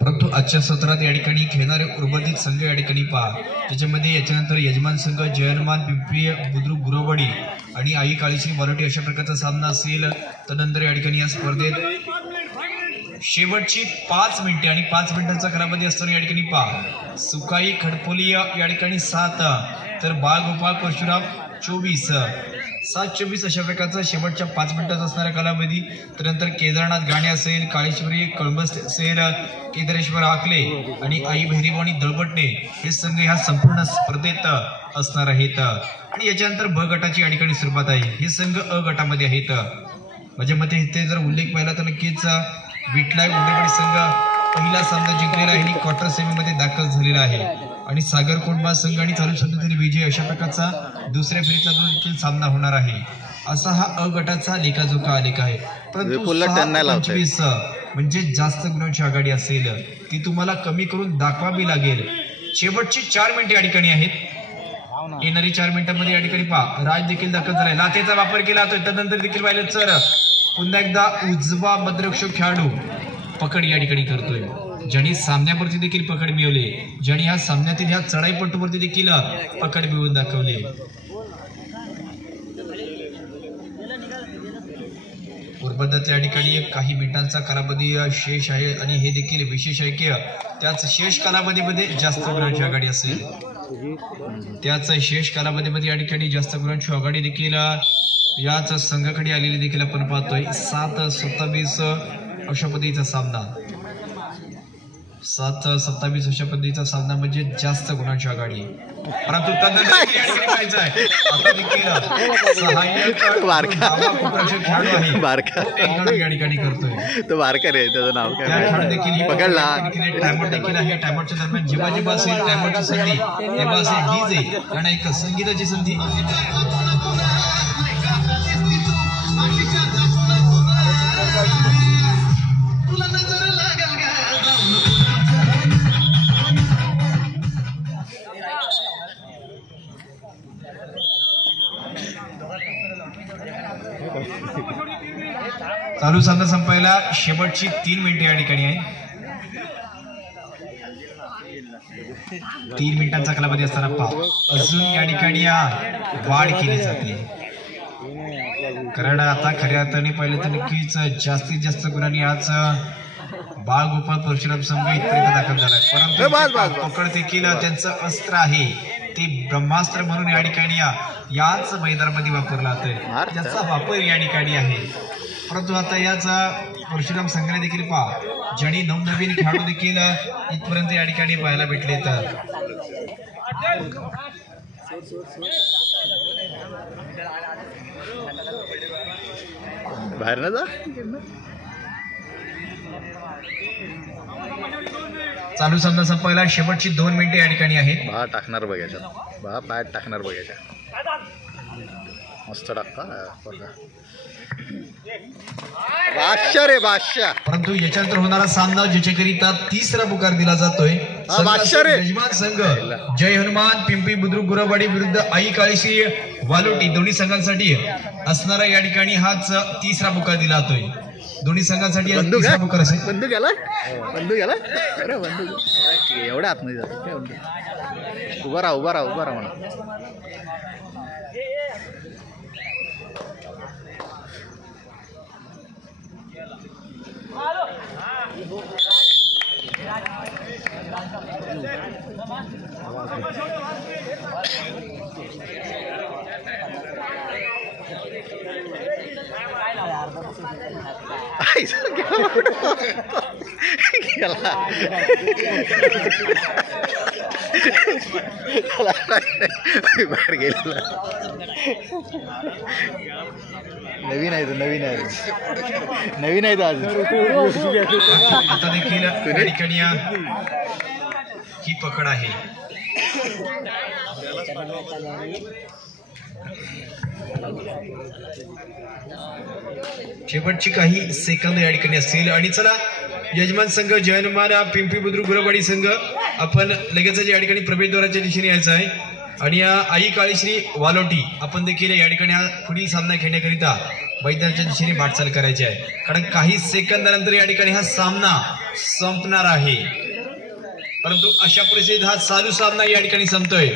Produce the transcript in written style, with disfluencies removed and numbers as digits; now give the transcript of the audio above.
परंतु आजच्या सत्रात या ठिकाणी खेळणारे उर्वरित संघ या ठिकाणी पहा, त्याच्यामध्ये याच्यानंतर यजमान संघ जय हनुमान पिंपरी बुद्रुक गुरववाडी आणि आई काळीश्री वालोटी अशा प्रकारचा सामना असेल। त्यानंतर या ठिकाणी या स्पर्धेत शेवटची 5 मिनिटे आणि 5 मिनिटांचा कालावधी असताना या ठिकाणी पहा, सुकाई खडपोली या ठिकाणी 7 तर बाळगोपाळ परशुराम 24 7-24 अशा प्रकारचा शेवटच्या 5 मिनिटाचा असणारा कालावधी। त्यानंतर केदारनाथ गाणे असेल, काळेश्वरी कळंबस असेल, केदारेश्वर आकले आणि आई भैरीवाणी दळबटणे हे संघ ह्या संपूर्ण स्पर्धेत असणार आहेत। आणि याच्यानंतर ब गटाची या ठिकाणी सुरुवात आहे, हे संघ अ गटामध्ये आहेत। माझ्या मते इथे जर उल्लेख पाहिला तर नक्कीच विठलाई उमेदवारी संघ पहिला सामना जिंकलेला आहे आणि क्वार्टर सेमीमध्ये दाखल झालेला आहे आणि सागर कोंडबा संघ आणि चालू संघातील विजय अशा प्रकारचा दुसऱ्या फेरीचा देखील सामना होणार आहे। असा हा अ गटाचा लेखाजोखा आलेख आहे। परंतु 25 म्हणजे जास्त गुणांची आघाडी असेल ती तुम्हाला कमी करून दाखवावी लागेल। शेवटची 4 मिनिटे या ठिकाणी आहेत। येणारी 4 मिनिटांमध्ये या ठिकाणी पहा, राज देखील दाखल झालाय, लाथेचा वापर केला जातोय। त्यानंतर देखील पाहिलं तर पुन्हा एकदा उजवा मध्यरक्षक खेळाडू पकड या ठिकाणी करतोय, ज्यांनी सामन्यावरती देखील पकड मिळवली, ज्यांनी ह्या सामन्यातील ह्या चढाईपटूवरती देखील पकड मिळवून दाखवली। उर्वरित या ठिकाणी काही मिनिटांचा कालावधी शेष आहे आणि हे देखील विशेष आहे की त्याच शेष कालावधीमध्ये जास्त गुणांची आघाडी असेल, त्याच शेष कालावधीमध्ये या ठिकाणी जास्त गुणांची आघाडी देखील याच संघाकडे आलेली देखील आपण पाहतोय। 7-27 अशा पद्धतीचा सामना, 7-27 अशा पद्धतीचा सामना म्हणजे जास्त गुणांची आघाडी। परंतु आता देखील सहाय्यक खेळाडू या ठिकाणी करतोय, तो बारका रे, त्याचं नाव काय देखील पकडला टायमर देखील आहे। टायमरच्या दरम्यान जेव्हा जेव्हा असेल टायमरची संधी तेव्हा असेल डीजे आणि एक संगीताची संधी। चालू सामना संपायला शेवटची 3 मिनिटे या ठिकाणी आहे। 3 मिनिटांचा कालावधी असताना अजून या ठिकाणी वाढ केली जाते, कारण आता खऱ्या अर्थाने पाहिलं तर नक्कीच जास्तीत जास्त गुणांनी आज बाळगोपाळ परशुराम संघ इथपर्यंत दाखल झालाय। परंतु पकड देखील त्यांचं अस्त्र आहे, ते ब्रह्मास्त्र म्हणून या ठिकाणी याच मैदानामध्ये वापरला जातोय, ज्याचा वापर या ठिकाणी आहे। परंतु आता याचा परशुराम संघाने देखील पहा, ज्यांनी नवनवीन खेळाडू देखील इथपर्यंत या ठिकाणी पाहायला भेटले तर बाहेर ना जा। चालू सामना संपायला शेवटची 2 मिनिटे या ठिकाणी आहेत। बा टाकणार बघायचा, बा पाय टाकणार बघायचा, मस्त टाकता बादशाह रे बादशाह। परंतु याच्यानंतर होणारा सामना ज्याच्याकरिता 3रा पुकार दिला जातोय, यजमान संघ जय हनुमान पिंपरी बुद्रुक गुरववाडी विरुद्ध आई काळीश्री वालोटी दोन्ही संघांसाठी असणारा या ठिकाणी हाच 3रा पुकार दिला जातोय। दोन्ही संघांसाठी बंदूक असेल, बंदूक गेला, अरे बंदूक एवढ्या आतमध्ये जातो, उभा राहा म्हणा। बाहेर गेलेला नवीन आहे, नवीन आहे आज। आता देखील या ठिकाणी ही पकड आहे। शेवटची काही सेकंद या ठिकाणी असतील आणि चला यजमान संघ जय हनुमान पिंपरी बुद्रुक गुरववाडी संघ आपण लगेच या ठिकाणी प्रवेशद्वाराच्या दिशेने यायचं आहे। आणि आई काळीश्री वालोटी आपण देखील या ठिकाणी हा पुढील सामना खेळण्याकरिता मैदानाच्या दिशेने वाटचाल करायची आहे, कारण काही सेकंदानंतर या ठिकाणी हा सामना संपणार आहे. परंतु अशा परिस्थितीत हा चालू सामना या ठिकाणी संपतोय.